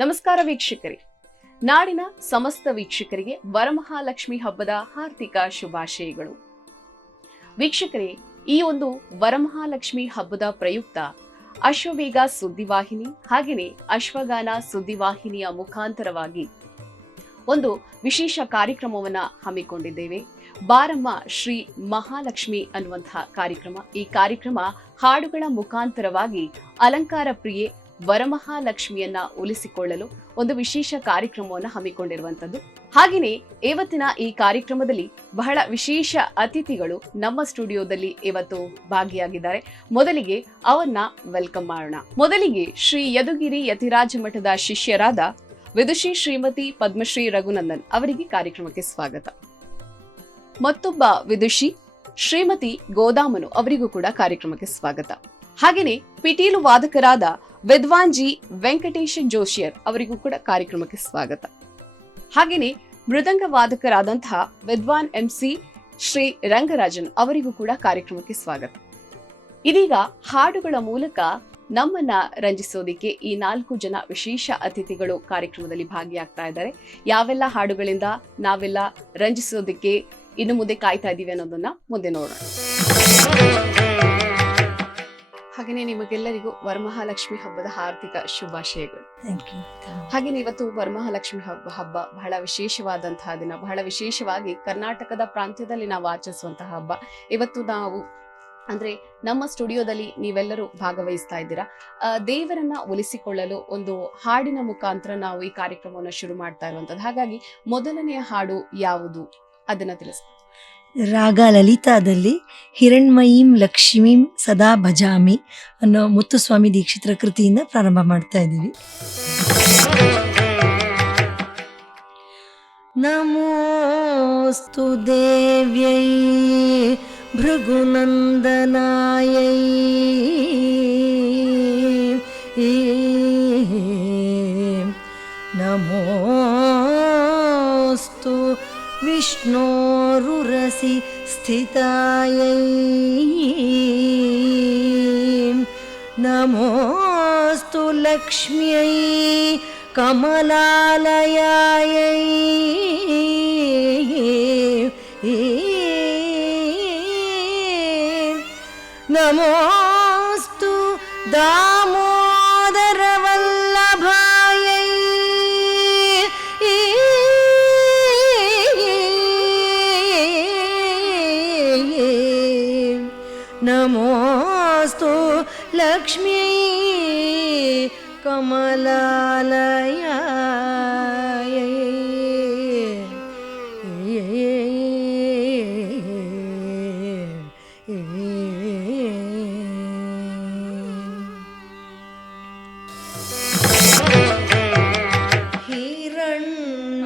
ನಮಸ್ಕಾರ ವೀಕ್ಷಕರೇ, ನಾಡಿನ ಸಮಸ್ತ ವೀಕ್ಷಕರಿಗೆ ವರಮಹಾಲಕ್ಷ್ಮಿ ಹಬ್ಬದ ಹಾರ್ದಿಕ ಶುಭಾಶಯಗಳು. ವೀಕ್ಷಕರೇ, ಈ ಒಂದು ವರಮಹಾಲಕ್ಷ್ಮಿ ಹಬ್ಬದ ಪ್ರಯುಕ್ತ ಅಶ್ವವೇಗ ಸುದ್ದಿವಾಹಿನಿ ಹಾಗೆಯೇ ಅಶ್ವಗಾನ ಸುದ್ದಿವಾಹಿನಿಯ ಮುಖಾಂತರವಾಗಿ ಒಂದು ವಿಶೇಷ ಕಾರ್ಯಕ್ರಮವನ್ನ ಹಮ್ಮಿಕೊಂಡಿದ್ದೇವೆ. ಬಾರಮ್ಮ ಶ್ರೀ ಮಹಾಲಕ್ಷ್ಮಿ ಅನ್ನುವಂತಹ ಕಾರ್ಯಕ್ರಮ. ಈ ಕಾರ್ಯಕ್ರಮ ಹಾಡುಗಳ ಮುಖಾಂತರವಾಗಿ ಅಲಂಕಾರ ಪ್ರಿಯೆ ವರಮಹಾಲಕ್ಷ್ಮಿಯನ್ನ ಉಳಿಸಿಕೊಳ್ಳಲು ಒಂದು ವಿಶೇಷ ಕಾರ್ಯಕ್ರಮವನ್ನು ಹಮ್ಮಿಕೊಂಡಿರುವಂತದ್ದು. ಹಾಗೆಯೇ ಇವತ್ತಿನ ಈ ಕಾರ್ಯಕ್ರಮದಲ್ಲಿ ಬಹಳ ವಿಶೇಷ ಅತಿಥಿಗಳು ನಮ್ಮ ಸ್ಟುಡಿಯೋದಲ್ಲಿ ಇವತ್ತು ಭಾಗಿಯಾಗಿದ್ದಾರೆ. ಮೊದಲಿಗೆ ಅವನ್ನ ವೆಲ್ಕಮ್ ಮಾಡೋಣ. ಮೊದಲಿಗೆ ಶ್ರೀ ಯದುಗಿರಿ ಯತಿರಾಜ ಮಠದ ಶಿಷ್ಯರಾದ ವಿದುಷಿ ಶ್ರೀಮತಿ ಪದ್ಮಶ್ರೀ ರಘುನಂದನ್ ಅವರಿಗೆ ಕಾರ್ಯಕ್ರಮಕ್ಕೆ ಸ್ವಾಗತ. ಮತ್ತೊಬ್ಬ ವಿದುಷಿ ಶ್ರೀಮತಿ ಗೋದಾಮನು ಅವರಿಗೂ ಕೂಡ ಕಾರ್ಯಕ್ರಮಕ್ಕೆ ಸ್ವಾಗತ. ಹಾಗೆಯೇ ಪಿಟೀಲು ವಾದಕರಾದ ವಿದ್ವಾನ್ ಜಿ ವೆಂಕಟೇಶ ಜೋಶಿಯರ್ ಅವರಿಗೂ ಕೂಡ ಕಾರ್ಯಕ್ರಮಕ್ಕೆ ಸ್ವಾಗತ. ಹಾಗೆಯೇ ಮೃದಂಗ ವಾದಕರಾದಂತಹ ವಿದ್ವಾನ್ ಎಂಸಿ ಶ್ರೀ ರಂಗರಾಜನ್ ಅವರಿಗೂ ಕೂಡ ಕಾರ್ಯಕ್ರಮಕ್ಕೆ ಸ್ವಾಗತ. ಇದೀಗ ಹಾಡುಗಳ ಮೂಲಕ ನಮ್ಮನ್ನ ರಂಜಿಸೋದಿಕ್ಕೆ ಈ 4 ಜನ ವಿಶೇಷ ಅತಿಥಿಗಳು ಕಾರ್ಯಕ್ರಮದಲ್ಲಿ ಭಾಗಿಯಾಗ್ತಾ ಇದ್ದಾರೆ. ಯಾವೆಲ್ಲ ಹಾಡುಗಳಿಂದ ನಾವೆಲ್ಲ ರಂಜಿಸೋದಿಕ್ಕೆ ಇನ್ನು ಮುಂದೆ ಕಾಯ್ತಾ ಇದೀವಿ ಅನ್ನೋದನ್ನ ಮುಂದೆ ನೋಡೋಣ. ಹಾಗೆಯೇ ನಿಮಗೆಲ್ಲರಿಗೂ ವರಮಹಾಲಕ್ಷ್ಮಿ ಹಬ್ಬದ ಹಾರ್ದಿಕ ಶುಭಾಶಯಗಳು. ಹಾಗೆಯೇ ಇವತ್ತು ವರಮಹಾಲಕ್ಷ್ಮಿ ಹಬ್ಬ ಬಹಳ ವಿಶೇಷವಾದಂತಹ ದಿನ. ಬಹಳ ವಿಶೇಷವಾಗಿ ಕರ್ನಾಟಕದ ಪ್ರಾಂತ್ಯದಲ್ಲಿ ನಾವು ಆಚರಿಸುವಂತಹ ಹಬ್ಬ. ಇವತ್ತು ನಾವು ಅಂದ್ರೆ ನಮ್ಮ ಸ್ಟುಡಿಯೋದಲ್ಲಿ ನೀವೆಲ್ಲರೂ ಭಾಗವಹಿಸ್ತಾ ಇದ್ದೀರಾ. ದೇವರನ್ನ ಒಲಿಸಿಕೊಳ್ಳಲು ಒಂದು ಹಾಡಿನ ಮುಖಾಂತರ ನಾವು ಈ ಕಾರ್ಯಕ್ರಮವನ್ನು ಶುರು ಮಾಡ್ತಾ ಇರುವಂತದ್ದು. ಹಾಗಾಗಿ ಮೊದಲನೆಯ ಹಾಡು ಯಾವುದು ಅದನ್ನ ತಿಳಿಸ್. ರಾಗ ಲಲಿತಾದಲ್ಲಿ ಹಿರಣ್ಮಯೀಂ ಲಕ್ಷ್ಮೀಂ ಸದಾ ಭಜಾಮಿ ಅನ್ನೋ ಮುತ್ತುಸ್ವಾಮಿ ದೀಕ್ಷಿತರ ಕೃತಿಯಿಂದ ಪ್ರಾರಂಭ ಮಾಡ್ತಾ ಇದ್ದೀವಿ. ನಮೋಸ್ತು ದೇವ್ಯೈ ಭೃಗುನಂದನಾಯೈ ನಮೋಸ್ತು ವಿಷ್ಣೋರುರಸಿ ಸ್ಥಿತಾಯೈ ನಮೋಸ್ತು ಲಕ್ಷ್ಮ್ಯೈ ಕಮಲಾಲಯಾಯೈ ನಮೋಸ್ತು ದಾಮೋದರ ವಲ್ಲಭಾಯೈ ನಮೋಸ್ತು ಲಕ್ಷ್ಮೀ ಕಮಲಾಲಯಾಯ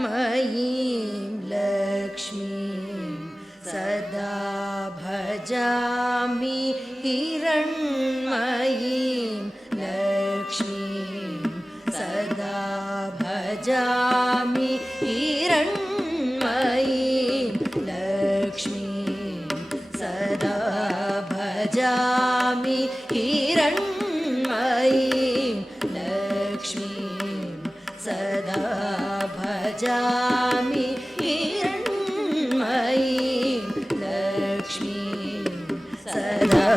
ಹಿರಣ್ಮಯೀಂ ಲಕ್ಷ್ಮೀಂ ಸದಾ ಭಜಾಮಿ ಹಿರಣ್ಮಯೀಂ ಲಕ್ಷ್ಮೀಂ ಸದಾ ಭಜಾಮಿ ಹಿರಣ್ಮಯೀಂ ಲಕ್ಷ್ಮೀಂ ಸದಾ ಭಜಾಮಿ ಹಿರಣ್ಮಯೀಂ ಲಕ್ಷ್ಮೀಂ ಸದಾ ಭಜಾಮಿ ಹಿರಣ್ಮಯೀಂ ಲಕ್ಷ್ಮೀಂ ಸದಾ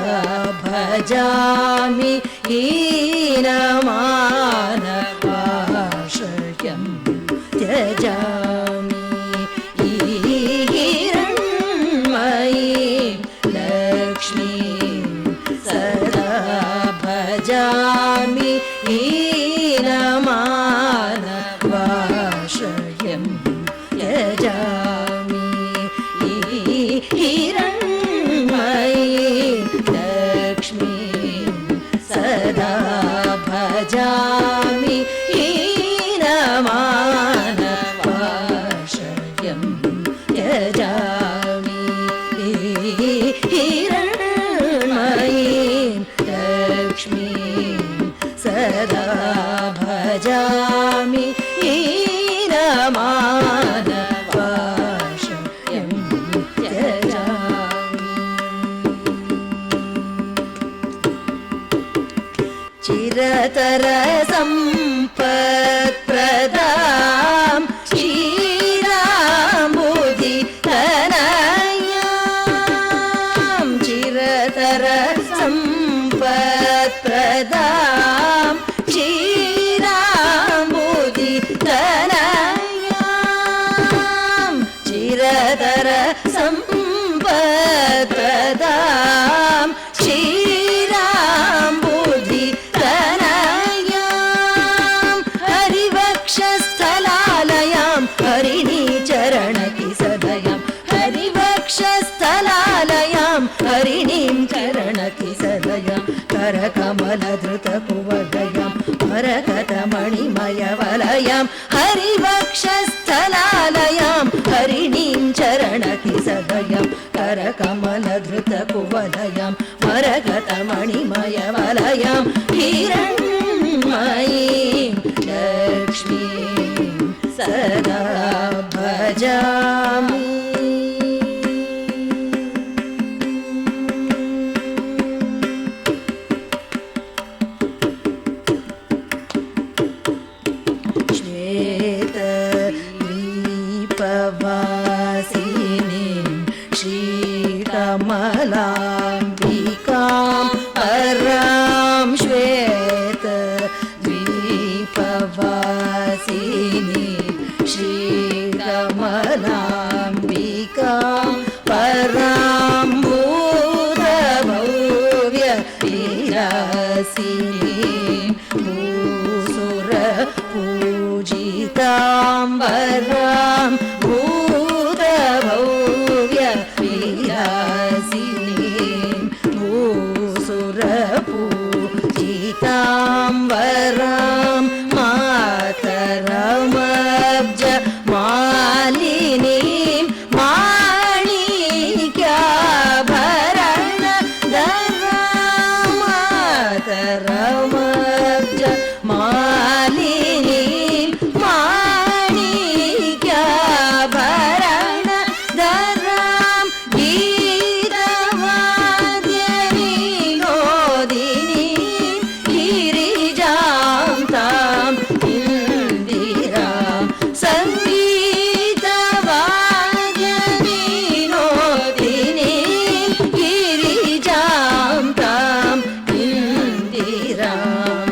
ಭಜಾಮಿ ಹೀನಮಾನವಾಶ್ರಯಂ ತ್ಯಜಾಮಿ ಹಿರಣ್ಮಯೀಂ ಲಕ್ಷ್ಮೀಂ ಸದಾ ಭಜಾಮಿ ಹೀನಮಾನವಾಶ್ರಯಂ ತ್ಯಜಾಮಿ ಹಿರಣ್ಮಯೀಂ ಲಕ್ಷ್ಮೀಂ ಸದಾ ಭಜಾಮಿ ಹೀನಮಾನವಾಶ್ರಯಂ ತ್ಯಜಾಮಿ ಹಿರಣ್ಮಯೀಂ ಲಕ್ಷ್ಮೀಂ ಸದಾ ಭಜಾಮಿ ಹೀನಮಾನವಾಶ್ರಯಂ ಸುರದರ ಸಂಪತ್ಪ್ರದಾಂ ಶ್ರೀರಾಂಬುಧಿ ತನಯಾಂ ಹರಿವಕ್ಷಸ್ಥಲಾಲಯಾಂ ಹರಿಣಿ ಚರಣಕಿ ಸದಯಾಂ ಹರಿವಕ್ಷಸ್ಥಲಾಲಯಾಂ ಹರಿಣೀಂ ಚರಣಕಿ ಸದಯಾಂ ಕರಕಮಲಧೃತ ಕುವಲಯಾಂ ಮರಕತಮಣಿಮಯ ವಲಯಾಂ ಹರಿವಕ್ಷಸ್ಥಲಾಲಯಾಂ ಹರಿಣೀಂ ಚರಣಕಿ ಸದಯಾಂ ಕರಕಮಲಧೃತ ಕುವಲಯಾಂ ಮರಕತಮಣಿಮಯ ವಲಯಾಂ ಹಿರಣ್ಮಯೀಂ ಲಕ್ಷ್ಮೀಂ ಸದಾ ಭಜಾಮಿ. श्वेतद्वीपवासिनीं श्रीकमलाम्बिकां परां श्वेतद्वीपवासिनीं श्रीकमलाम्बिकां परां भूतभव्यविलासिनीं भूसुरपूजितां वरां भूतभव्यविलासिनीं भूसुरपूजितां वरां मातरमब्ज मालिनीं माणिक्याभरण धरां मातरमब्ज मालिनीं माणिक्याभरण धरां गीतवाद्यविनोदिनीं गिरिजां तां इन्दिरां सङ्गीतवाद्यविनोदिनीं गिरिजां तां इन्दिरां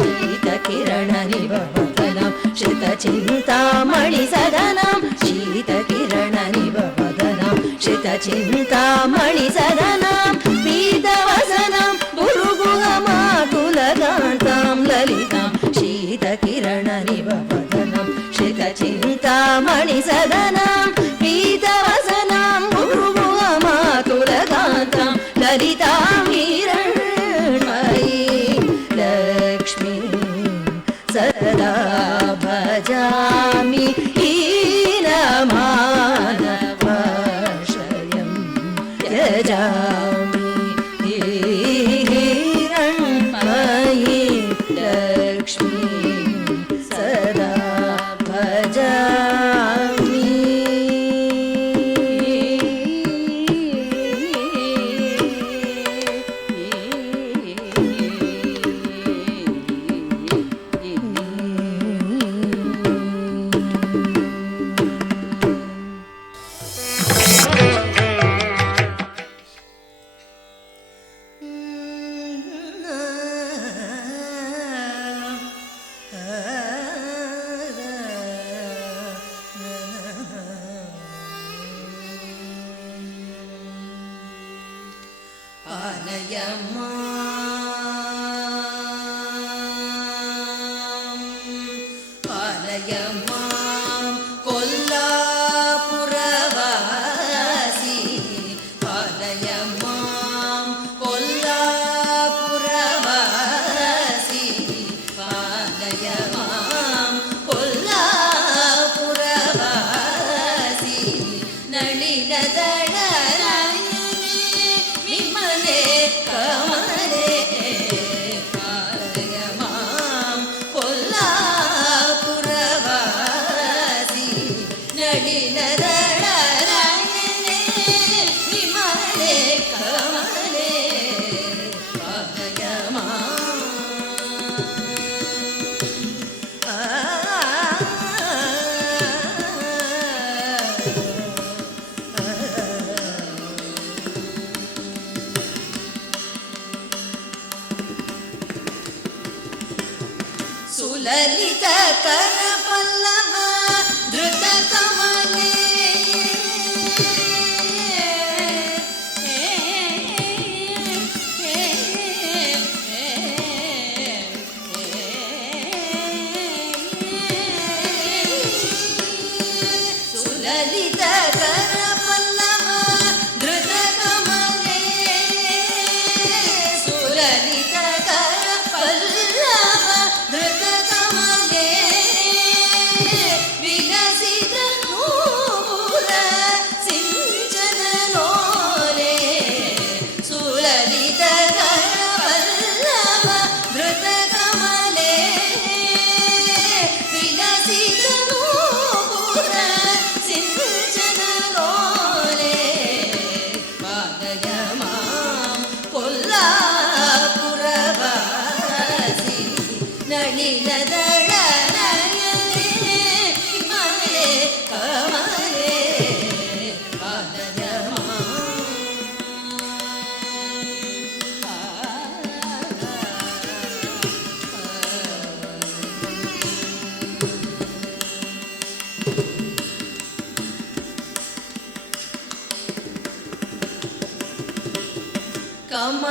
शीतकिरणनिभवदनं श्रितचिन्तामणिसदनं शीतकिरणनिभवदनं श्रितचिन्तामणिसदनं पीतवसनं भुरुगुहमातुलगान्तां ललितां शीतकिरणनिभवदनं श्रितचिन्तामणिसदनं पीतवसनं भुरुगुहमातुलगान्तां ललितां हिरण्मयीं लक्ष्मीं सदा भजामि हीनमानवाश्रयं त्यजामि हिरण्मयीं लक्ष्मीं सदा भजामि. पालय मां कोल्लापुरवासी पालय मां कोल्लापुरवासी पालय मां कोल्लापुरवासी नलिनदळरायने विमले कमले पालय मां कोल्लापुरवासी नलिनदळरायने विमले कमले पालय मां सुललित कर पल्लव धृत कमले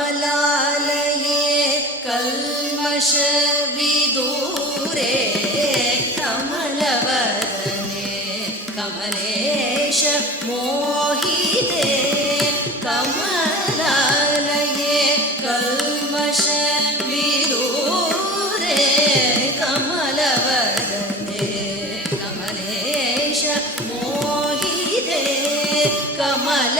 कमलालये कल्मषविदूरे कमलवदने कमलेश मोहिते कमलालये कल्मषविदूरे कमलवदने कमलेश मोहिते कमल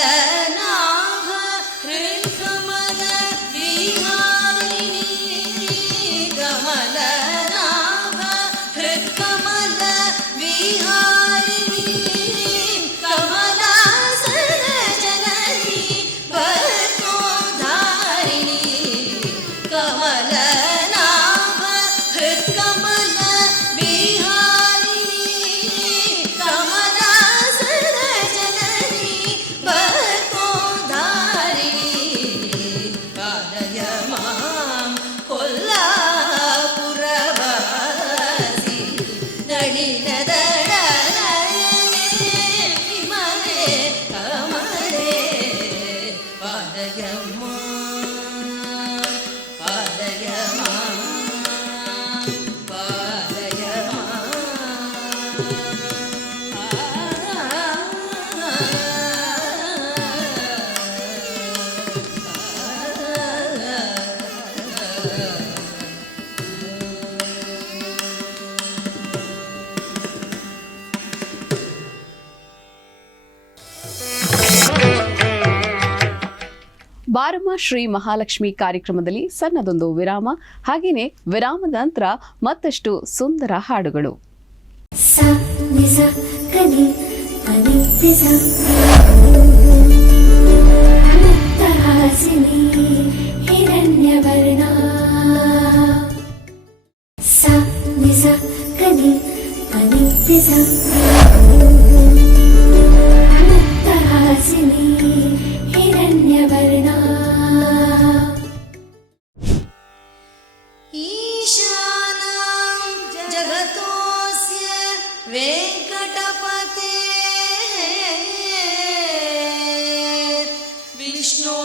ಬಾರಮ್ಮ ಶ್ರೀ ಮಹಾಲಕ್ಷ್ಮಿ ಕಾರ್ಯಕ್ರಮದಲ್ಲಿ ಸಣ್ಣದೊಂದು ವಿರಾಮ, ಹಾಗೇನೆ ವಿರಾಮದ ನಂತರ ಮತ್ತಷ್ಟು ಸುಂದರ ಹಾಡುಗಳು. ईशानां जगतोऽस्य वेङ्कटपते विष्णो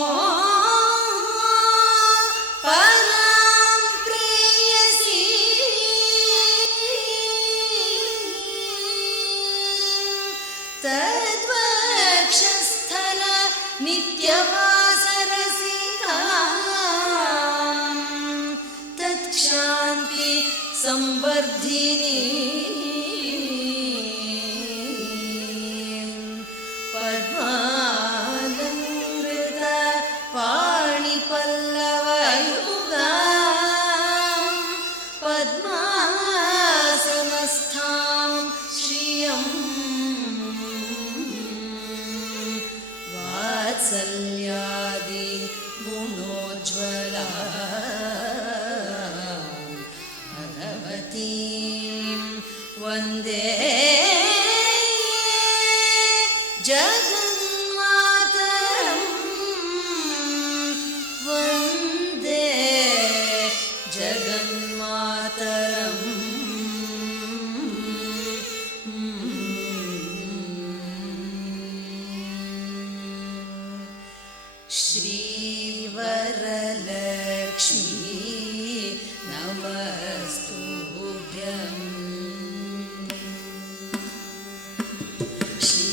परां प्रेयसी तद्वक्षस्थल नित्यवासरसिका शांति संवर्धिनी पद्मालंकृत पाणिपल्लवयुगा पद्मासनस्थां श्रियं वात्सल्यादि गुणोज्ज्वला वन्दे जगन्मातरं वन्दे जगन्मातरं श्रीवरलक्ष्मी नमस्तुभ्यं श्री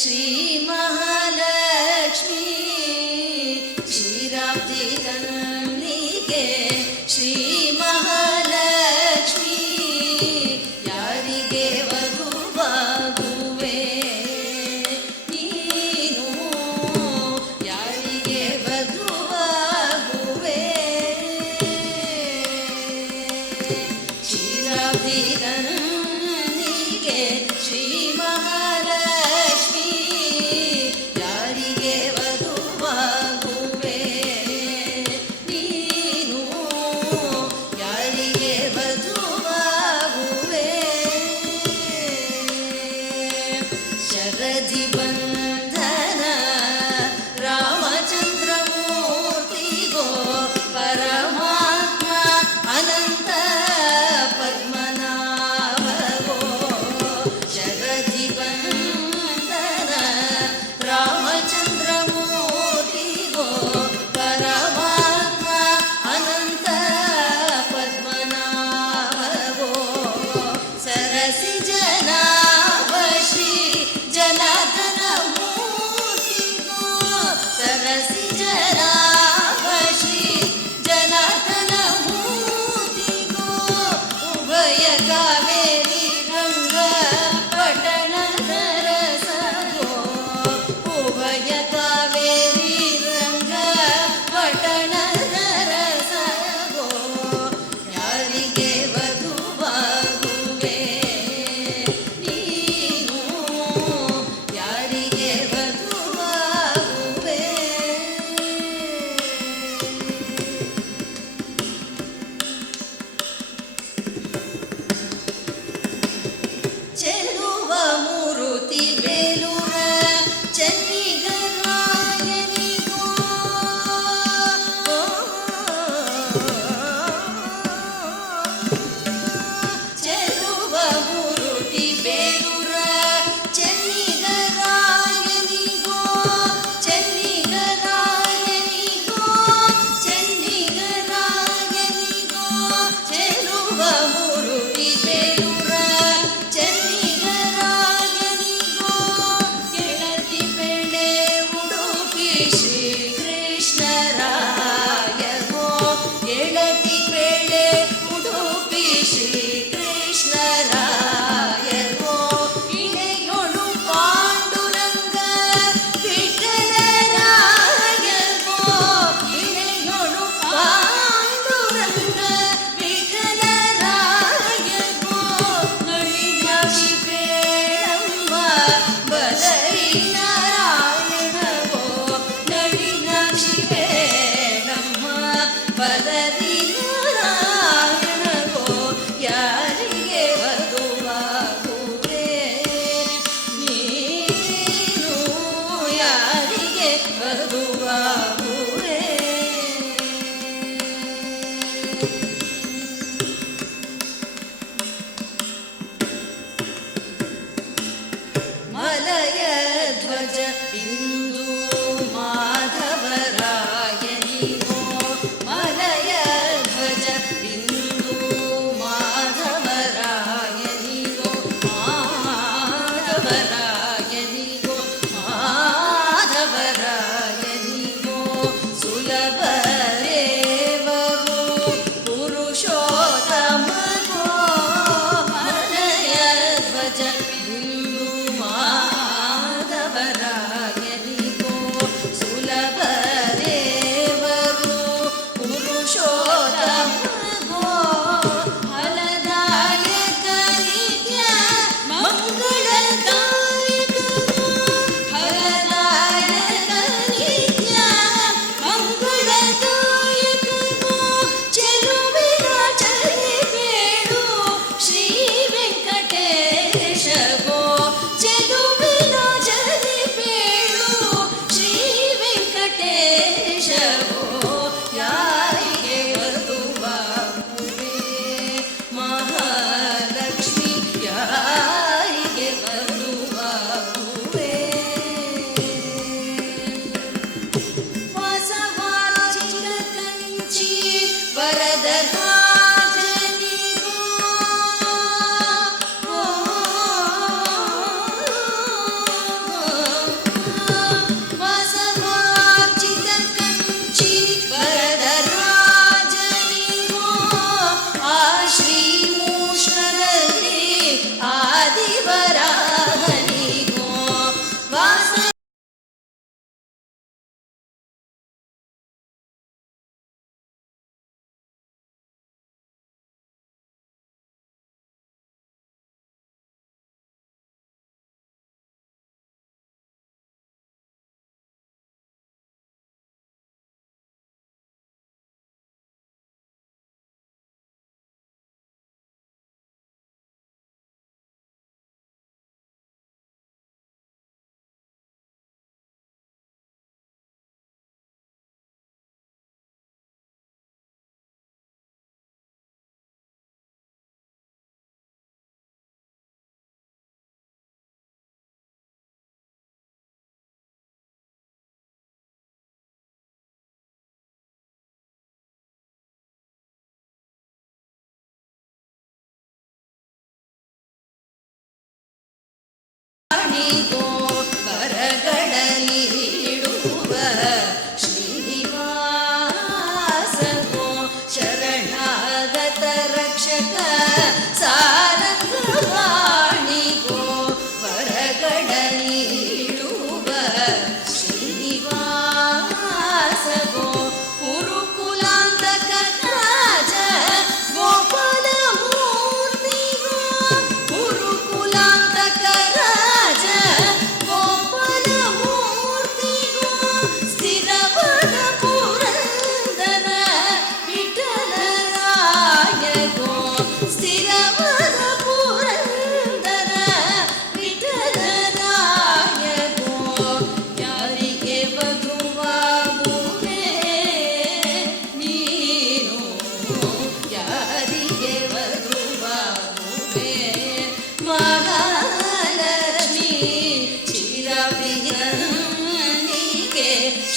ಶ್ರೀ ಮಹಾಲಕ್ಷ್ಮೀ ಕ್ಷೀರಾಬ್ಧಿ ಕನ್ನಿಗೆ ಶ್ರೀ ಮಹಾಲಕ್ಷ್ಮೀ ಯಾರಿಗೆ ವಧುವಾಗುವೆ ನೀನು ಯಾರಿಗೆ ವಧುವಾಗುವೆ ಕ್ಷೀರಾಬ್ಧಿ ಕನ್ನಿಗೆ ಶ್ರೀ ಮಹಾಲಕ್ಷ್ಮೀ ಯಾರಿಗೆ ವಧುವಾಗುವೆ ನೀನು ಯಾರಿಗೆ ವಧುವಾಗುವೆ ಶರದಿ ಬಂಧನ ರಾಮಚಂದ್ರ ಮೂರ್ತಿಗೋ ಪರಮಾತ್ಮ ಅನಂತ ಪದ್ಮನಾಭಗೋ ಶರದಿ ಬಂಧನ ರಾಮಚಂದ್ರ ಮೂರ್ತಿಗೋ ಪರಮಾತ್ಮ ಅನಂತ ಪದ್ಮನಾಭಗೋ ಸರಸಿ ಜನಾಭ ಶ್ರೀ ಜನಾರ್ದನ ಮೂರ್ತಿಗೋ ಸರಸಿ ಜನಾಭ ಶ್ರೀ ಜನಾರ್ದನ ಮೂರ್ತಿಗೋ ಉಭಯ ಕಾವೇರಿ ರಂಗ ಪಟ್ಟಣದ ರಸಗೋ ಉಭಯ ಕಾವೇರಿ ರಂಗ ಪಟ್ಟಣದ ರಸಗೋ ಯಾರಿಗೆ ವಧುವಾಗುವೆ ನೀನು ಯಾರಿಗೆ ವಧುವಾಗುವೆ ಚೆಲುವ ಮೂರುತಿ ಬೇಲೂರ ಚೆನ್ನಿಗರಾಯನಿಗೋ ಚೆಲುವ ಮೂರುತಿ ಬೇಲೂರ ಚೆನ್ನಿಗರಾಯನಿಗೋ ಚೆನ್ನಿಗರಾಯನಿಗೋ ಚೆನ್ನಿಗರಾಯನಿಗೋ ಚೆಲುವ ಮೂರುತಿ ಬೇಲೂರ ಚೆನ್ನಿಗರಾಯನಿಗೋ ಗೆಳತಿ ಬೆಳೆ ಉಡುಪಿ ಶ್ರೀ ಕೃಷ್ಣರಾಯಗೋ ಗೆಳತಿ ಬೆಳೆ ಉಡುಪಿ ಶ್ರೀ ಕೃಷ್ಣರಾಯಗೋ ಇಳೆಯೊಳು ಪಾಂಡುರಂಗ ವಿಠಲರಾಯಗೋ ಇಳೆಯೊಳು ಪಾಂಡುರಂಗ ವಿಠಲರಾಯಗೋ ನಳಿನಾಕ್ಷಿ ಬೇಡಮ್ಮ ಬದರಿ ನಾರಾಯಣಗೋ ನಳಿನಾಕ್ಷಿ ಬೇಡಮ್ಮ ಬದರಿ ನಾರಾಯಣಗೋ ಯಾರಿಗೆ ವಧುವಾಗುವೆ ನೀನು ಯಾರಿಗೆ ವಧುವಾಗುವೆ ಮಲಯ ಧ್ವಜ ಬಿಂದು ಮಾಧವರಾಯನಿಗೋ ಮಲಯ ಧ್ವಜ ಬಿಂದು ಮಾಧವರಾಯನಿಗೋ ಮಾಧವರಾಯನಿಗೋ ಮಾಧವರಾಯನಿಗೋ ಸುಲಭ ರೇವರು ಪುರುಷೋತ್ತಮಗೋ ಮಲಯ ಧ್ವಜ ಬಿಂದು ಮಾಧವರಾಯನಿಗೋ ಸುಲಭ ರೇವರು ಪುರುಷೋತ್ತಮಗೋ ಫಲದಾಯಕ ನಿತ್ಯ ಮಂಗಳದಾಯಕಗೋ ಫಲದಾಯಕ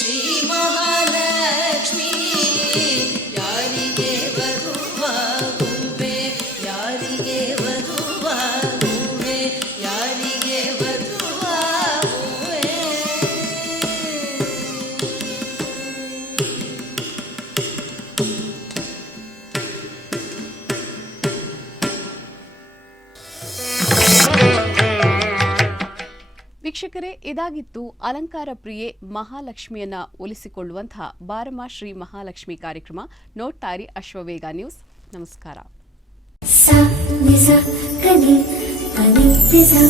ಶ್ರೀ ಮಹಾಲಕ್ಷ್ಮಿ ಯಾರಿಗೆ ವಧುವಾಗುವೆ ಯಾರಿಗೆ ವಧುವಾಗುವೆ ಯಾರಿಗೆ ವಧುವಾಗುವೆ ವೀಕ್ಷಕರೇ, ಇದಾಗಿತ್ತು ಅಲಂಕಾರ ಪ್ರಿಯೆ ಮಹಾಲಕ್ಷ್ಮಿಯನ್ನ ಒಲಿಸಿಕೊಳ್ಳುವಂತಹ ಬಾರಮ್ಮ ಶ್ರೀ ಮಹಾಲಕ್ಷ್ಮಿ ಕಾರ್ಯಕ್ರಮ. ನೋಡ್ತಾರಿ ಅಶ್ವವೇಗ ನ್ಯೂಸ್. ನಮಸ್ಕಾರ. sa ni sa ka ni pa ni pi sa